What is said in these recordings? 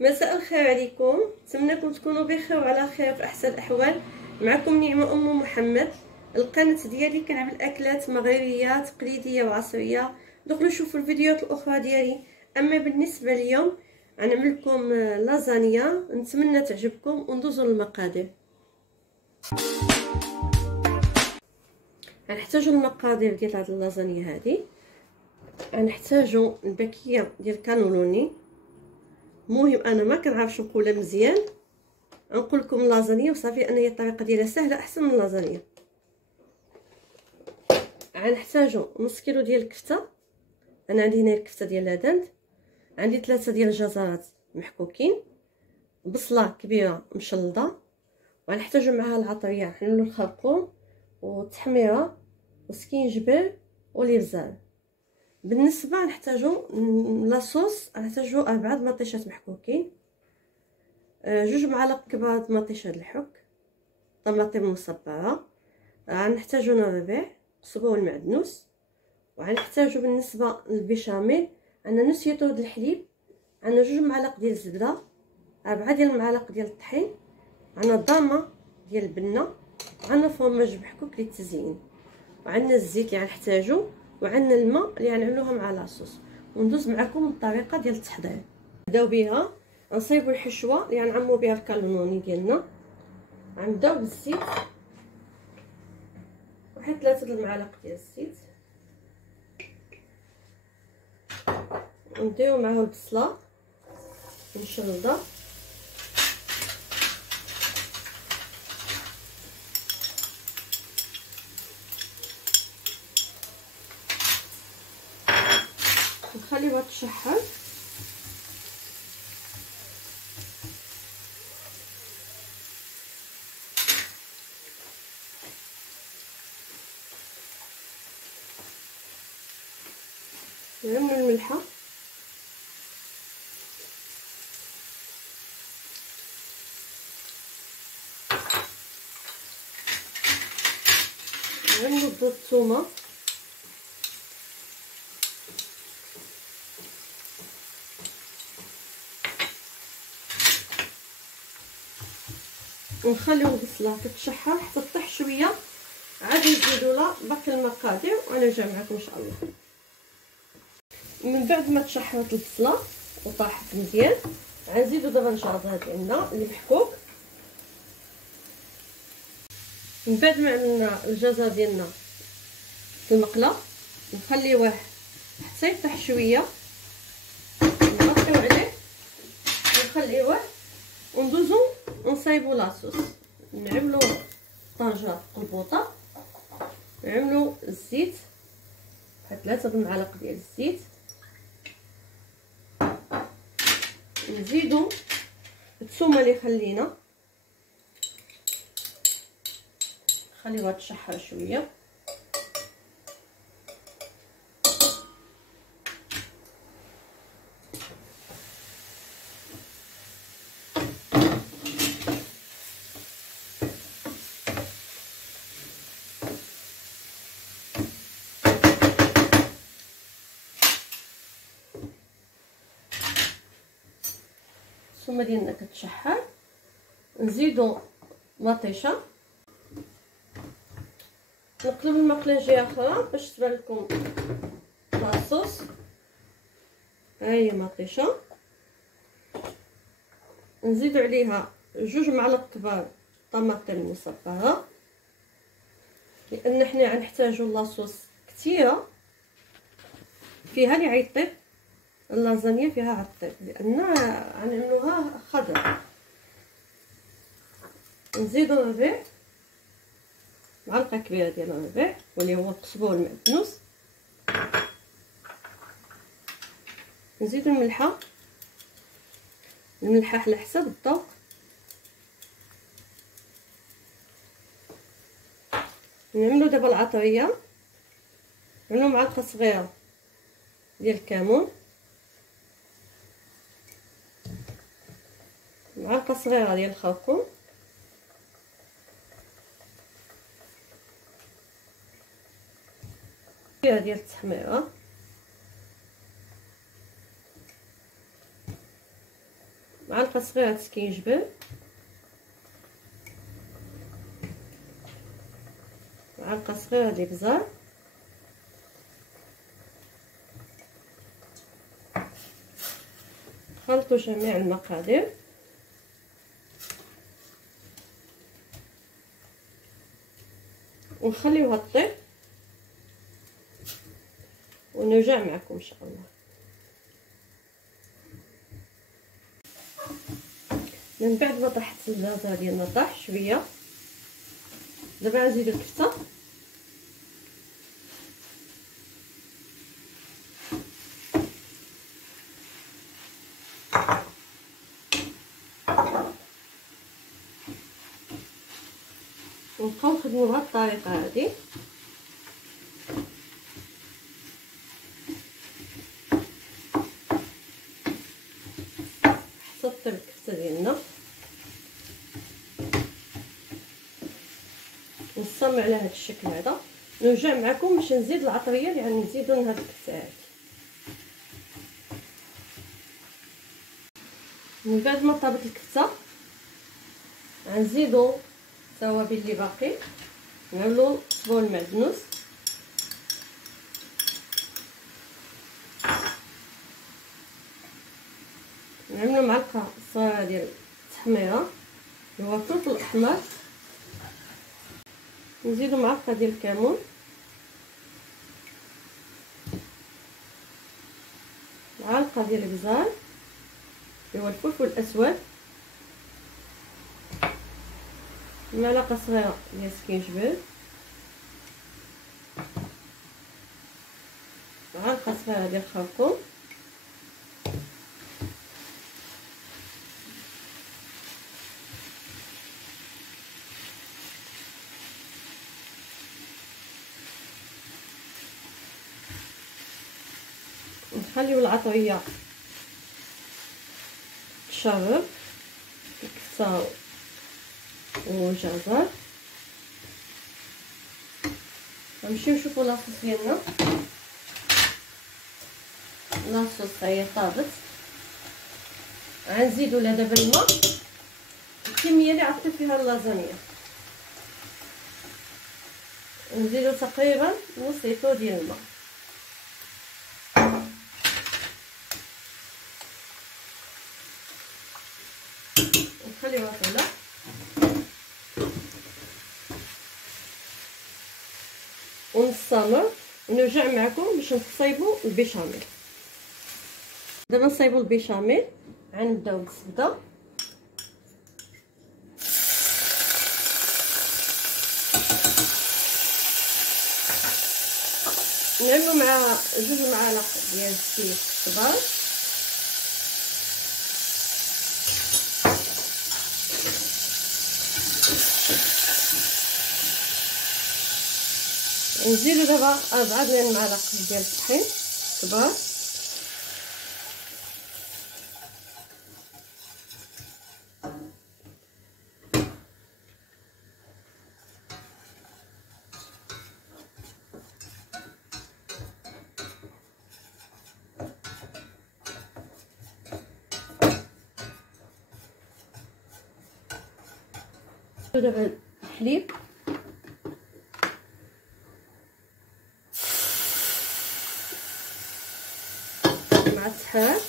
مساء الخير عليكم، نتمنىكم تكونوا بخير وعلى خير في احسن الاحوال. معكم نعمه ام محمد. القناه ديالي كنعمل اكلات مغربيه تقليديه وعصريه. دخلوا شوفوا الفيديوهات الاخرى ديالي. اما بالنسبه اليوم غنعمل لكم لازانيا، نتمنى تعجبكم وندوزوا للمقادير. غنحتاجوا المقادير ديال هذه اللازانيا هذه. غنحتاجوا الباكيه ديال كانولوني. المهم انا ما كنعرفش نقولها مزيان، نقول لكم لازانيا وصافي، انا هي الطريقه ديالها سهله احسن من لازانيا. غنحتاجوا نص كيلو ديال الكفته. انا عندي هنا الكفته ديال لادند، عندي 3 ديال الجزرات محكوكين، بصله كبيره مشلضه، وغنحتاجوا معها العطريه، حلو الخرقوم والتحميره وسكينجبر والابزار. بالنسبه نحتاجوا لاصوص، نحتاجوا 4 مطيشات محكوكين، 2 معالق كبار مطيشه الحك، طماطم مصبره، غنحتاجوا ربيع صبور المعدنوس، وغنحتاجوا بالنسبه للبيشاميل عندنا نص لتر د الحليب، عندنا 2 معالق ديال الزبده، 4 ديال المعالق ديال الطحين، عندنا ضامه ديال البنه، عندنا فرماج محكوك للتزيين، وعندنا الزيت اللي غنحتاجو، وعندنا الماء اللي غنعملوها مع لاصوص. وندوز معكم الطريقه ديال التحضير. نبداو بها، غنصايبوا الحشوه اللي غنعمو بها الكالونوني ديالنا. غنبداو بالزيت، واحد 3 المعالق ديال الزيت، ونديرو معاه البصله مشلضه، نخليوها تشحر. نعمل الملحه، نعملو بيض الثومه، ونخليو البصله تتشحر حتى تطيح شويه، عاد نزيدو لها باقي المقادير ونرجع معكم ان شاء الله. من بعد ما تشحرت البصله وطاحت مزيان، غنزيدو دابا الجزر ديالنا اللي محكوك. من بعد ما عملنا الجزر ديالنا في المقله، نخليوه حتى يطيح شويه، نغطيو عليه ونخليوه، وندوزو ونصايبو لاصوص. نعملو طنجره قلبوطه، نعملو الزيت، واحد 3 المعالق ديال الزيت، نزيدو الثومه اللي خلينا، نخليوها تشحر شويه، الثومه ديالنا كتشحر، نزيدو مطيشه، نقلب المقله جهه اخرى باش تبان لكم لاصوص. ها هي مطيشه، نزيدو عليها 2 معالق كبار طماطم مصبره، لان حنا غنحتاجو لاصوص كثيره فيها اللي غيطيب. اللازانيا فيها عطيب لان غنعملوها خضر. نزيدو الربيع، معلقه كبيره ديال الربيع واللي هو القزبر المعدنوس، نزيدو الملحه على حسب الذوق، نعملو دابا العطريه، نعملو معلقه صغيره ديال الكمون، معلقه صغيره ديال الخرقوم، ديال التحميره، معلقه صغيره سكينجبير، معلقه صغيره ديال الابزار، خلطوا جميع المقادير ونخليوها تطيب ونرجع معكم ان شاء الله. من بعد ما طاحت الجزر ديالنا طاح شويه، دابا نزيدو الكفته ونبقاو نخدمو بهاد الطريقه هادي. حتى طيب الكفته ديالنا، نصمم على هاد الشكل هذا. نرجع معكم باش نزيد العطريه اللي غنزيدو لهاد الكفته هادي. من بعد ما طابت الكفته غنزيدو التوابل اللي باقي، نعملو صبور المعدنوس، نعملو معلقه صغيره ديال التحميره اللي هو الفلفل الاحمر، نزيدو معلقه ديال الكمون، معلقه ديال الابزار اللي هو الفلفل الاسود، معلقه صغيره ديال السكينجبير، معلقه صغيره ديال الخرقوم، نخليو العطريه تشرب الكفته والجزر. غنمشيو نشوفو لاصوص ديالنا. لاصوص هي طابت، غنزيدو لها دابا الماء الكميه اللي عطيت فيها اللازانيا، نزيدو تقريبا نص ليطرو ديال الماء. نخليوها طيله ونستمر ونرجع معكم باش نصايبوا البيشاميل. دابا نصايبوا البيشاميل، غنبداو بالزبده، نعملوا مع 2 معالق ديال الزيت كبار، نزيدو دابا 4 ديال المعالق ديال الطحين كبار، دابا الحليب مع السحاب،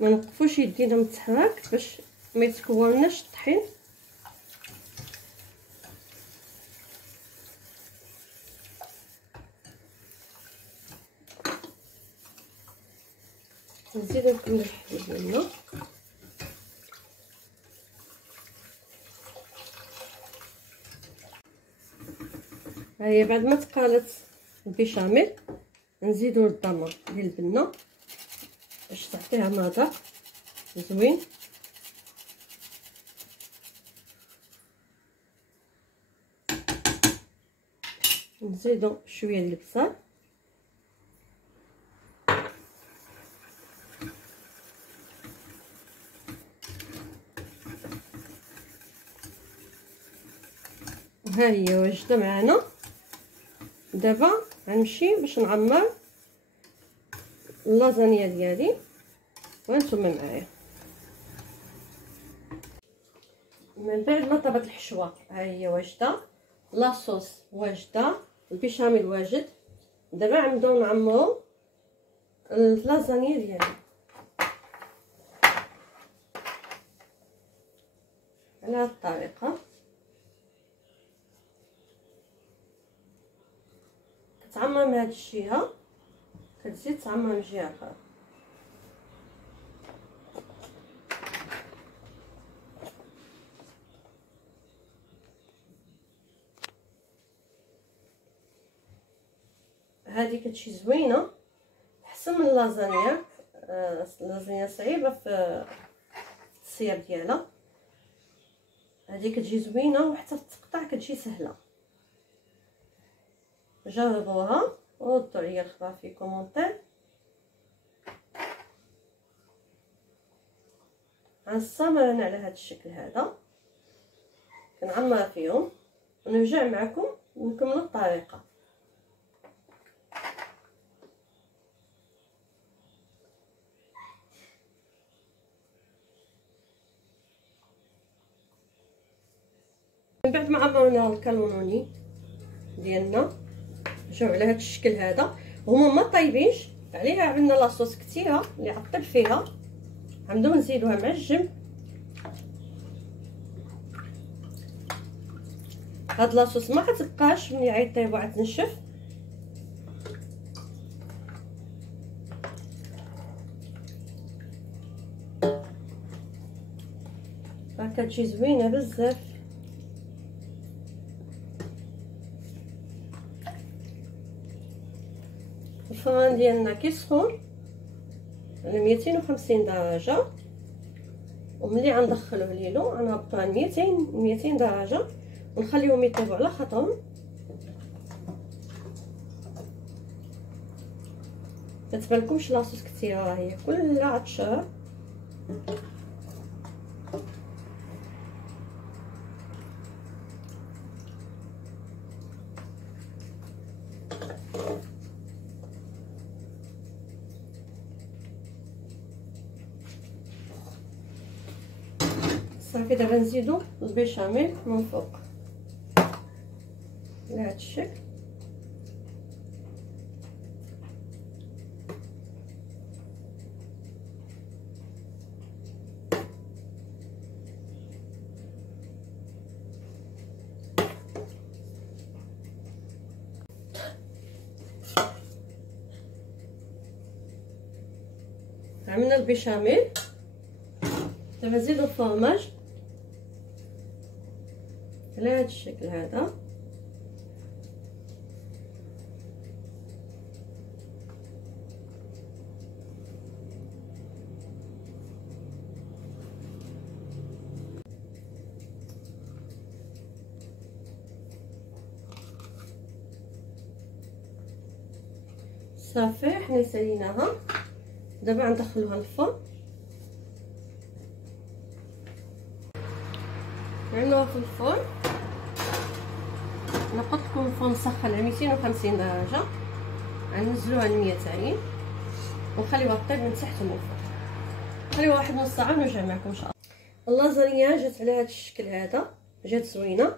ما نوقفوش يدينا من التحراك باش ما يتكورناش الطحين. نزيدو نكمل الحليب ديالنا، ها هي بعد ما تقالت البيشاميل نزيدو الضمه ديال البنه باش تعطيها مذاق زوين، نزيدو شويه ديال البصل، ها هي واجده معنا. دابا غنمشي باش نعمر اللازانيا ديالي وانتم معايا. من بعد ما طابت الحشوه ها هي واجده، لاصوص واجده، البيشاميل واجد. دابا غنبداو نعمرو اللازانيا ديالي على هاد الطريقه. كتعمر من هاد الجهه كتزيد تعمر من جهه اخرى. هذه كتجي زوينه احسن من اللازانيا. اللازانيا صعيبه في التصياب ديالها، هذه كتجي زوينه وحتى في التقطاع كتجي سهله. جربوها وردوا عليا الخبر في كومونتير. غنستمر انا على هذا الشكل هذا، كنعمر فيهم ونرجع معكم نكملوا الطريقه. من بعد ما عمرنا الكالونوني ديالنا جاو على هذا الشكل هذا، هما ما طايبينش عليها، عندنا لاصوص كثيره اللي عطل فيها، غنبداو نزيدوها مع الجنب. هاد لاصوص ما غتبقاش ملي غيطيبوا غتنشف. كتجي زوينه بزاف. الفران ديالنا كيسخن على 250 درجه، وملي غندخلوه ليلو غنهبطو على 200 درجه ونخليهم يطيبوا على خاطرهم. متبانلكمش لاصوص كثيره، هي كلها غتشرب. صافي دابا نزيدو البيشاميل من فوق على هذا الشكل. عملنا البيشاميل، دابا نزيدو الفرماج على هذا الشكل هذا. صافي حنا ساليناها، دابا غندخلوها للفرن. عملوها في الفرن، انا قلت لكم الفرن مسخن على 250 درجه، غنزلوها ل 200 ونخليوها طيب من تحت ومن فوق. خليوها واحد نص ساعه ونرجع معكم ان شاء الله. اللازانيا جات على هذا الشكل هذا، جات زوينه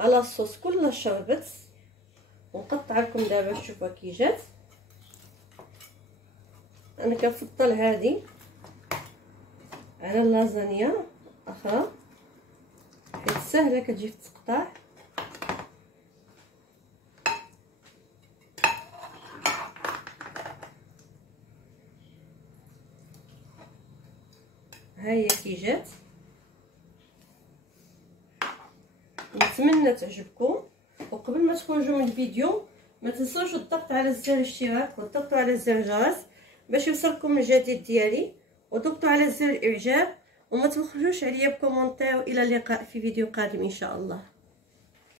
على الصوص كلها شربت. ونقطع لكم دابا تشوفوا كي جات. انا كنفضل هذه على اللازانيا اخرى حيت سهله كتجي في التقطاع. ها هي كي جات، نتمنى تعجبكم. وقبل ما تخرجوا من الفيديو ما تنسوش الضغط على زر الاشتراك والضغط على زر الجرس باش يوصلكم الجديد ديالي، وضغطوا على زر الاعجاب وما تبخلوش عليا بكومونتير. والى اللقاء في فيديو قادم ان شاء الله.